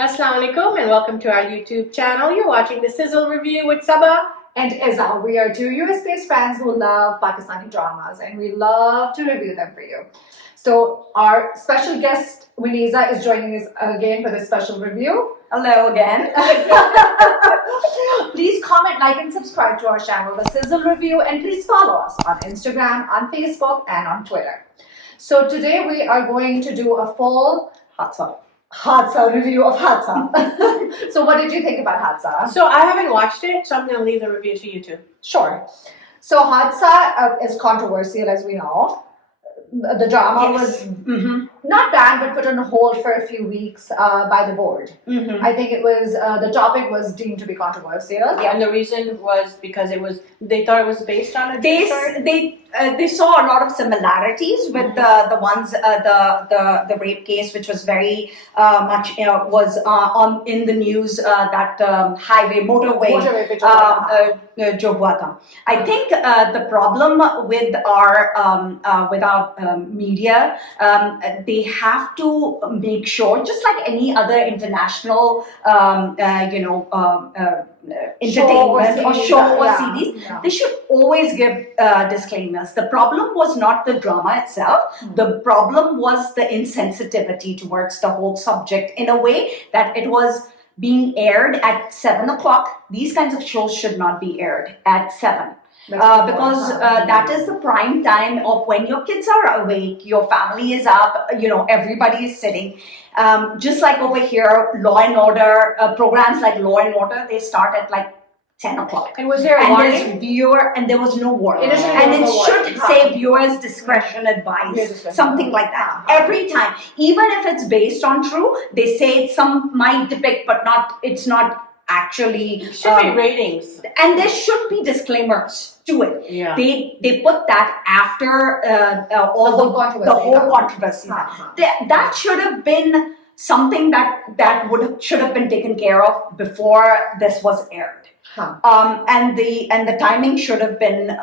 Assalamu alaikum and welcome to our YouTube channel. You're watching the Sizzle review with Sabah and Izza. We are two US-based fans who love Pakistani dramas and we love to review them for you. So our special guest, Winiza, is joining us again for this special review. Hello again. Please comment, like and subscribe to our channel, The Sizzle Review, and please follow us on Instagram, on Facebook and on Twitter. So today we are going to do a full Hadsa review of Hadsa. So what did you think about Hadsa? So I haven't watched it, so I'm going to leave the review to you two. Sure. So Hadsa is controversial, as we know. The drama was not banned but put on hold for a few weeks by the board. I think it was the topic was deemed to be controversial. Yeah, and the reason was because they thought it was based on a they saw a lot of similarities with the ones the rape case, which was very much was on in the news, that motorway jo hua tha. I think the problem with our media, they have to make sure, just like any other international entertainment or show or series, they should always give disclaimers. The problem was not the drama itself. The problem was the insensitivity towards the whole subject, in a way that it was being aired at 7 o'clock. These kinds of shows should not be aired at 7. Because that is the prime time of when your kids are awake, your family is up, everybody is sitting. Just like over here, Law and Order, programs like Law and Order, they start at like 10 o'clock. And was there a warning? And there was no warning. And it should say viewers discretion advice, something like that. Every time. Even if it's based on true, they say some might depict, but it's not actually should be ratings, and there should be disclaimers to it. Yeah. They put that after all the whole controversy. That should have been something that should have been taken care of before this was aired. And the timing should have been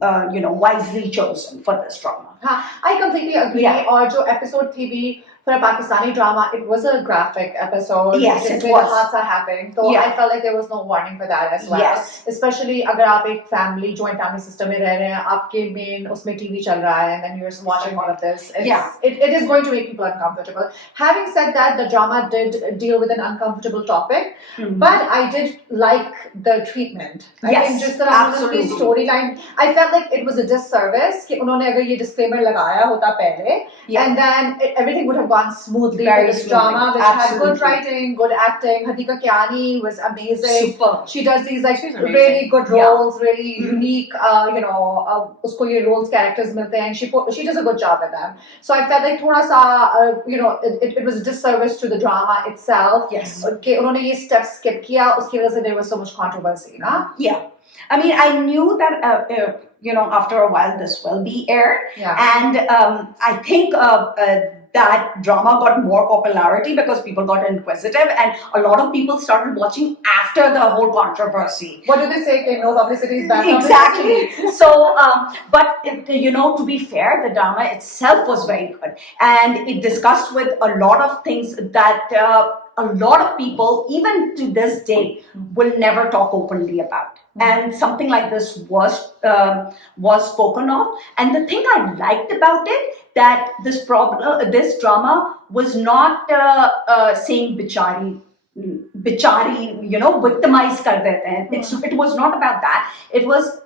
wisely chosen for this drama. I completely agree. Or jo episode thi for a Pakistani drama, it was a graphic episode. Yes, it was. Hadsa happened. So I felt like there was no warning for that as well. Yes. Especially agar aap ek joint family system mein reh rahe hain, aapke main usme TV chal raha hai, and then you're watching all of this. It is going to make people uncomfortable. Having said that, the drama did deal with an uncomfortable topic, but I did like the treatment. I think just the storyline, I felt like it was a disservice कि उन्होंने अगर ये disclaimer लगाया होता पहले, and then everything would have gone smoothly for this drama, which had good writing, good acting. Hadika Kiani was amazing. Super. She does these really good roles, really unique, usko ye roles, characters milte hain. She does a good job at them. So I felt like thoda sa, it was a disservice to the drama itself. Yes. कि उन्होंने ये step skip किया, उसकी वजह से there was so much controversy, ना? Yeah. I mean, I knew that, after a while this will be aired. And I think that drama got more popularity because people got inquisitive and a lot of people started watching after the whole controversy. What do they say? Okay, no publicity is bad. Exactly. So, but to be fair, the drama itself was very good. And it discussed with a lot of things that a lot of people, even to this day, will never talk openly about. And something like this was spoken of. And the thing I liked about it, that this drama was not saying bichari, victimize kar dete hain. It was not about that. It was,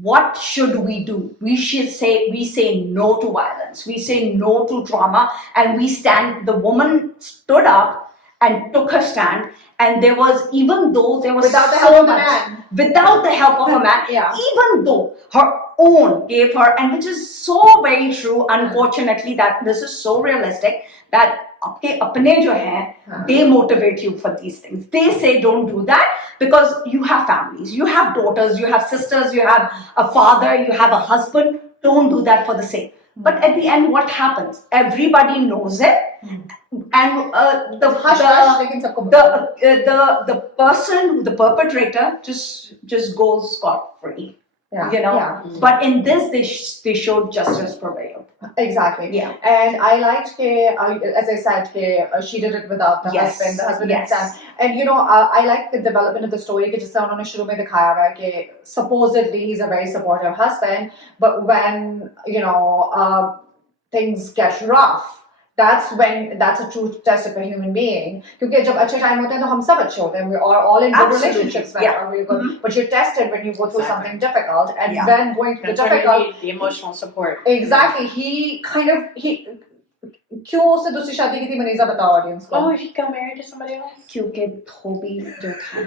what should we do? We say no to violence. We say no to trauma, and we stand. The woman stood up and took her stand, and there was, even though there was without the help of a man, even though her own gave her, and which is so very true, unfortunately, that this is so realistic, that आपके अपने जो हैं, they motivate you for these things. They say don't do that because you have families, you have daughters, you have sisters, you have a father, you have a husband. Don't do that for the sake. But at the end, what happens? Everybody knows it, and the person, the perpetrator, just goes scot-free. you know. Yeah. But in this, they showed justice prevailed. Exactly. Yeah. And I liked as I said, she did it without the Yes. husband. The husband Yes. didn't stand. And you know, I like the development of the story कि जिससे उन्होंने शुरू में दिखाया हुआ है कि supposedly he's a very supportive husband, but when you know things get rough, that's a true test of a human being. क्योंकि जब अच्छे टाइम होते हैं तो हम सब अच्छे होते हैं. We are all in good Absolutely. relationships, Yeah. we're good. But you're tested when you go through something difficult, and Yeah. then going through the That's when you difficult. need the emotional support. Exactly. he क्यों उससे दूसरी शादी की थी मनीषा बताओ audience को. Oh, he got married to somebody else? क्योंकि धोबी जो था,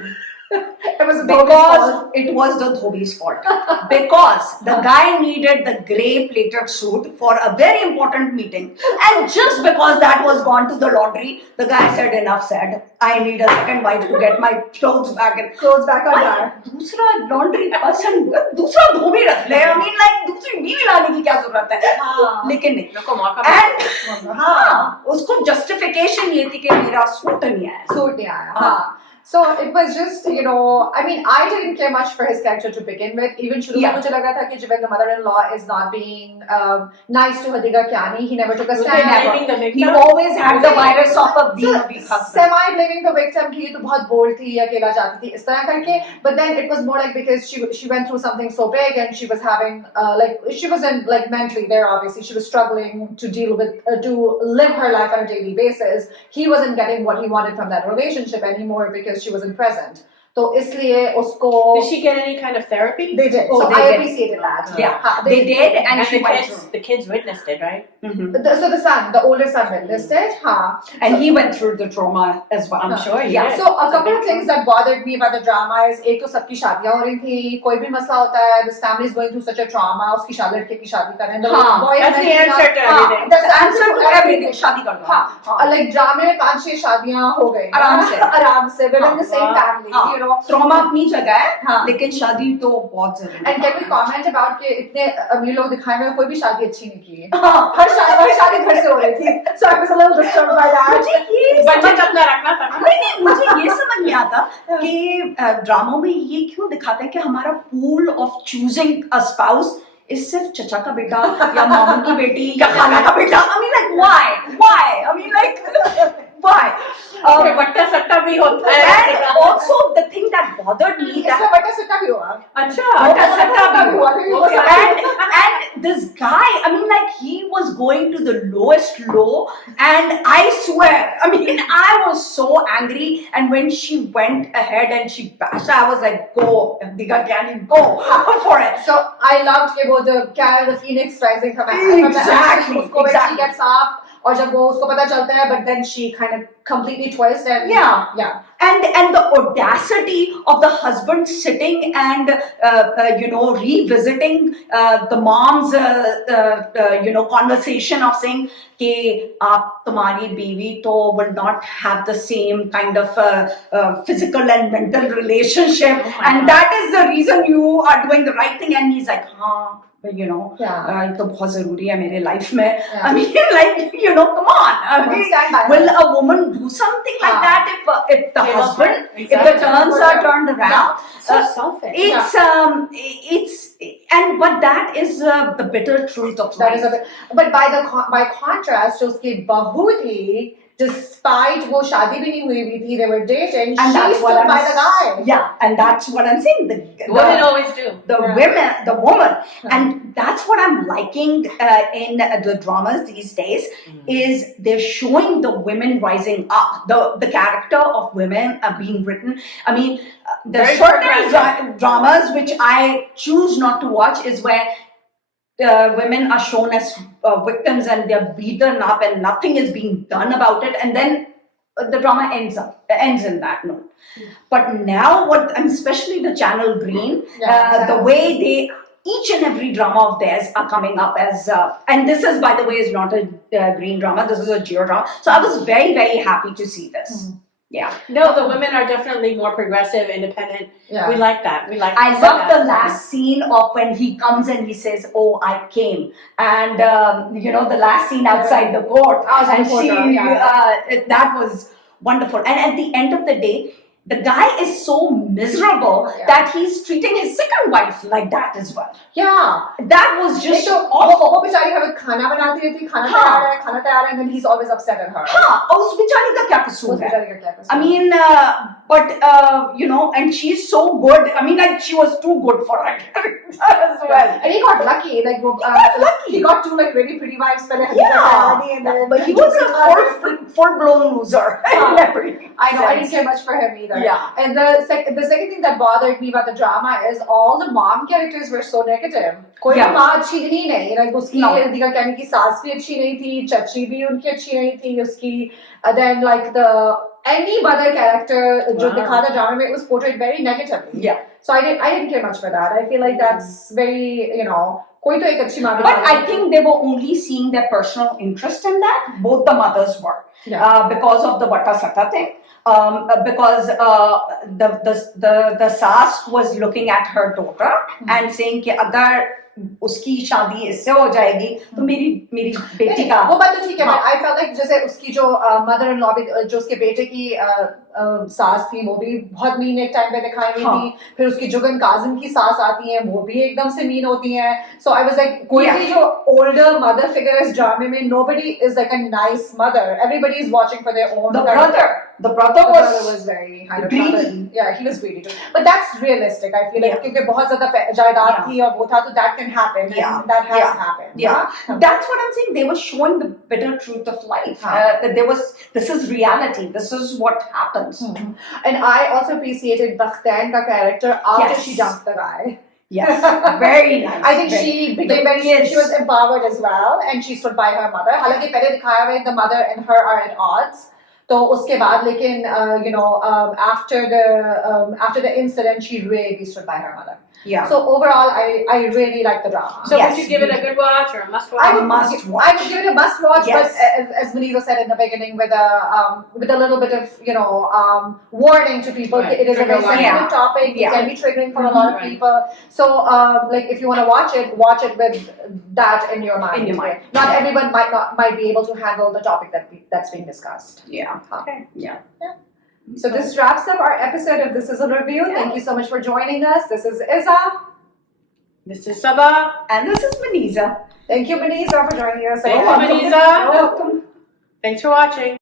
It was because it was the Dhobi's fault. Because the guy needed the grey pleated suit for a very important meeting, and just because that was gone to the laundry, the guy said, enough said, I need a second wife to get my clothes back on her. दूसरा laundry person, दूसरा धोबी रख ले. I mean, like दूसरी बीवी लाने की क्या जरूरत है? लेकिन नहीं. नको मौका And हाँ, उसको justification ये थी कि मेरा सूट नहीं आया. सूट नहीं आया. हाँ. So it was just, you know, I mean, I didn't care much for his character to begin with. Even शुरू में मुझे लगा था कि when the mother-in-law is not being nice to Hadiga Kyani, he never took a stand. blaming the victim? He always had the virus of a being a weak husband. Semi-blaming the victim कि ये तो बहुत bold थी, ये अकेला जाती थी, इस तरह करके. But then it was more like because she went through something so big and she was having she wasn't like mentally there. Obviously, she was struggling to deal with to live her life on a daily basis. He wasn't getting what he wanted from that relationship anymore because she wasn't present. तो इसलिए उसको. Did she get any kind of therapy? They did. Oh, so they I did. appreciated that. Yeah, they did, and she went the kids witnessed it, right? Mm-hmm. So the older son witnessed it. And he went through the trauma as well. I'm sure. Yeah. did. So a couple of things that bothered me about the drama is एक तो सबकी शादियां हो रही थी. कोई भी मसला होता है, this family is going through such a trauma. उसकी लड़के की शादी कर रहे हैं. हाँ, that's the answer to everything. That's the answer to everything. शादी कर दो. हाँ. Like ड्रामे में 5-6 शादियां हो गई. आराम से. Within the same family. You know. Trauma अपनी जगह है, हाँ. लेकिन शादी तो बहुत जरूरी है. And can we comment about कि इतने अमीर लोग दिखाए हुए कोई भी शादी अच्छी नहीं की है. हर शादी घर से हो रही थी. So I was a little disturbed by that. Budget अपना रखना था ना. नहीं, मुझे ये समझ नहीं आता कि ड्रामों में ये क्यों दिखाते हैं कि हमारा pool of choosing a spouse इस सिर्फ चचा का बेटा या मामू की बेटी या खाला का बेटा. I mean, like why? I mean, like why? बट्टा सट्टा भी होता है. And also the thing that bothered me that इसमें बट्टा सट्टा भी हुआ. अच्छा. बट्टा सट्टा भी हुआ. हुआ. And this guy, I mean, like he was going to the lowest low, and I swear, I mean, I was so angry. And when she went ahead and she bashed, I was like, go, Diga Kyani, go for it. So I loved कि वो the phoenix rising from Exactly, उसको when she exactly. gets up और जब वो उसको पता चलता है, but then she kind of completely twists and Yeah. And the audacity of the husband sitting and revisiting the mom's conversation of saying कि आप तुम्हारी बीवी तो will not have the same kind of physical and mental relationship, and that is the reason you are doing the right thing. And he's like, हाँ, ये तो बहुत जरूरी है मेरे life में. I mean, like, come on. I mean, will a woman do something like that if the husband, if the turns are turned around? So selfish. But that is the bitter truth of life. But by contrast, जो उसकी बहू थी, despite वो शादी भी नहीं हुई थी, they were dating, and she stood by the guy. Yeah, and that's what I'm saying. Women always do. The woman, and that's what I'm liking in the dramas these days, is they're showing the women rising up, the character of women are being written. I mean, there's certain dramas which I choose not to watch is where women are shown as victims and they're beaten up and nothing is being done about it, and then the drama ends in that note. But now and especially the channel Green, the way each and every drama of theirs are coming up as and this is, by the way, is not a Green drama, this is a Geo drama, so I was very, very happy to see this. Yeah. No, the women are definitely more progressive, independent. Yeah. We like that. I love the last scene of when he comes and he says, "Oh, I came," and the last scene outside the court, and that was wonderful. And at the end of the day, the guy is so miserable Yeah. that he's treating his second wife like that as well. Yeah. That was एक just तो awful. वो बेचारी हमें खाना बनाती रहती है, खाना हाँ. तैयार है, and then he's always upset at her. हाँ, और उस बेचारी का क्या उस कसूर है? बेचारी का क्या कसूर? I mean, you know, and she's so good. I mean, like, she was too good for her character as well. And he got lucky. Like, he got two like really pretty wives. पहले Hadsa Yeah, Kayani, and then but he was a full-blown loser. I know. I didn't care much for him either. Yeah. And the second thing that bothered me about the drama is all the mom characters were so negative. कोई Yeah. माँ अच्छी ही नहीं. Like उसकी No. दीगा कहने की सास भी अच्छी नहीं थी, चची भी उनकी अच्छी नहीं थी उसकी. Then like any mother character जो दिखा था drama में was portrayed very negatively. Yeah. So I didn't care much for that. I feel like that's very, you know, कोई तो एक अच्छी माँ. But I think they were only seeing their personal interest in that. Both the mothers were. Yeah. Because of the Vata Sata thing. Because the Sas was looking at her daughter and saying कि अगर उसकी शादी इससे हो जाएगी तो मेरी बेटी का वो बात तो ठीक है. I felt like जैसे उसकी जो mother in law जो उसके बेटे की सास थी वो भी बहुत मीन एक टाइम पे दिखाई गई थी. फिर उसकी जुगन काजिम की सास आती है वो भी एकदम से मीन होती हैं. So I was like कोई भी जो older mother figure इस ड्रामे में nobody is like a nice mother. Everybody is watching for their own. The brother was very kind of greedy. Yeah, he was greedy too. But that's realistic. I feel like क्योंकि बहुत ज़्यादा जायदाद थी और वो था तो that can happen. Yeah. And that has happened. Yeah. That's what I'm saying. They were showing the bitter truth of life. That this is reality. This is what happens. And I also appreciated Bakhtan ka character after Yes. she dumped the guy. Yes, very nice. I think she became she was empowered as well, and she stood by her mother. हालांकि पहले दिखाया हुआ है the mother and her are at odds. तो उसके बाद लेकिन you know after the incident she really stood by her mother. Yeah. So overall, I really like the drama. So Yes. would you give it a good watch or a must watch? I would give it a must watch, Yes. but as Maniza said in the beginning, with a little bit of warning to people. Right. It is a very Trigger sensitive warning. topic. Yeah. It can be triggering for a lot of Right. people. So like if you want to watch it with that in your mind. In your mind. Not everyone might be able to handle the topic that's being discussed. Yeah. Okay. Yeah. So this wraps up our episode of the Sizzle Review. Yeah. Thank you so much for joining us. This is Iza. This is Sabah. And this is Maniza. Thank you, Maniza, for joining us. Thank you, You're Maniza. Welcome. Thanks for watching.